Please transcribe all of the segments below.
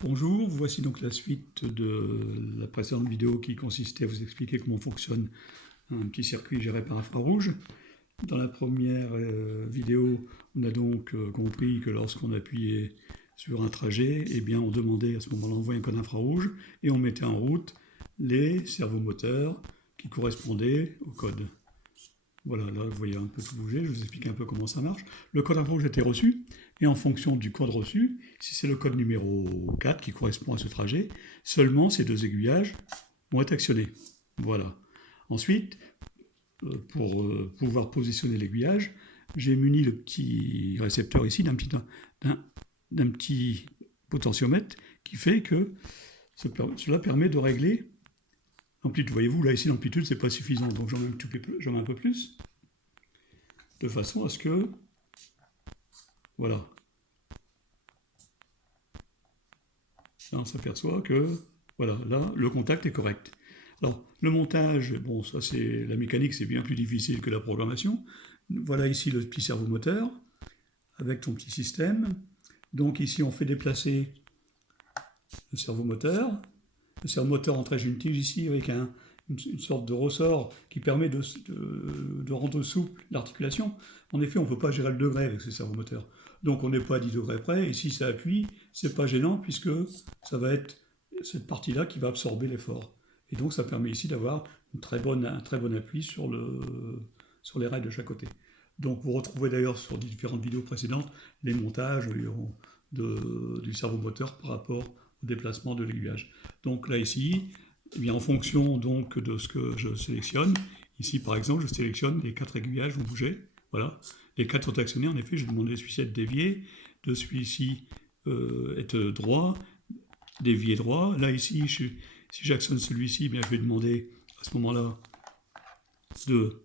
Bonjour, voici donc la suite de la précédente vidéo qui consistait à vous expliquer comment fonctionne un petit circuit géré par infrarouge. Dans la première vidéo, on a donc compris que lorsqu'on appuyait sur un trajet, eh bien on demandait à ce moment-là d'envoyer un code infrarouge et on mettait en route les servomoteurs qui correspondaient au code. Voilà, là vous voyez un peu tout bouger, je vous explique un peu comment ça marche. Le code infrarouge a été reçu, et en fonction du code reçu, si c'est le code numéro 4 qui correspond à ce trajet, seulement ces deux aiguillages vont être actionnés. Voilà. Ensuite, pour pouvoir positionner l'aiguillage, j'ai muni le petit récepteur ici d'un petit potentiomètre qui fait que cela permet de régler l'amplitude. Voyez-vous, là ici l'amplitude c'est pas suffisant, donc j'en mets un peu plus, de façon à ce que, voilà, là on s'aperçoit que, voilà, là le contact est correct. Alors le montage, bon ça c'est la mécanique, c'est bien plus difficile que la programmation. Voilà ici le petit servomoteur avec ton petit système. Donc ici on fait déplacer le servomoteur. Le servomoteur entraîne une tige ici avec une sorte de ressort qui permet de rendre souple l'articulation. En effet, on ne peut pas gérer le degré avec ce servomoteur. Donc on n'est pas à 10 degrés près, et si ça appuie, c'est pas gênant puisque ça va être cette partie-là qui va absorber l'effort. Et donc ça permet ici d'avoir un très bon appui sur les rails de chaque côté. Donc vous retrouvez d'ailleurs sur différentes vidéos précédentes les montages du servomoteur par rapport au déplacement de l'aiguillage. Donc là ici, eh bien, en fonction donc de ce que je sélectionne, ici par exemple je sélectionne les 4 aiguillages vont bouger, voilà. Les 4 sont actionnés, en effet, je demande de celui-ci être dévié, de celui-ci être droit, dévié droit. Là ici, si j'actionne celui-ci, eh bien, je vais demander à ce moment-là de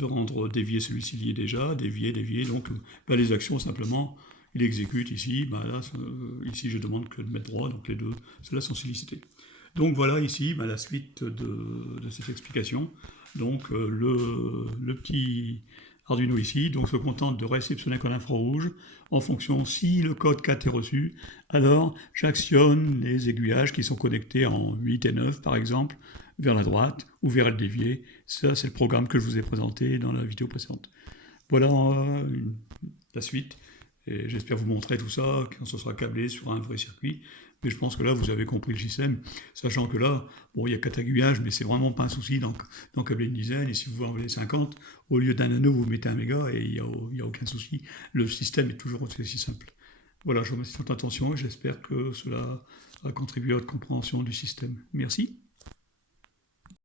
rendre dévié celui-ci lié déjà, dévié, donc les actions simplement, il exécute ici, là, ici je demande que de mettre droit, donc les deux, ceux-là sont sollicités. Donc voilà ici la suite de cette explication. Donc le petit Arduino ici donc, se contente de réceptionner un code infrarouge en fonction si le code 4 est reçu, alors j'actionne les aiguillages qui sont connectés en 8 et 9 par exemple, vers la droite ou vers le dévié. Ça c'est le programme que je vous ai présenté dans la vidéo précédente. Voilà la suite. Et j'espère vous montrer tout ça quand ce sera câblé sur un vrai circuit. Mais je pense que là, vous avez compris le système, sachant que là, bon, il y a 4 aiguillages, mais c'est vraiment pas un souci d'en câbler une dizaine. Et si vous en voulez 50, au lieu d'un nano, vous mettez un méga et il n'y a aucun souci. Le système est toujours aussi simple. Voilà, je vous remercie de votre attention et j'espère que cela a contribué à votre compréhension du système. Merci.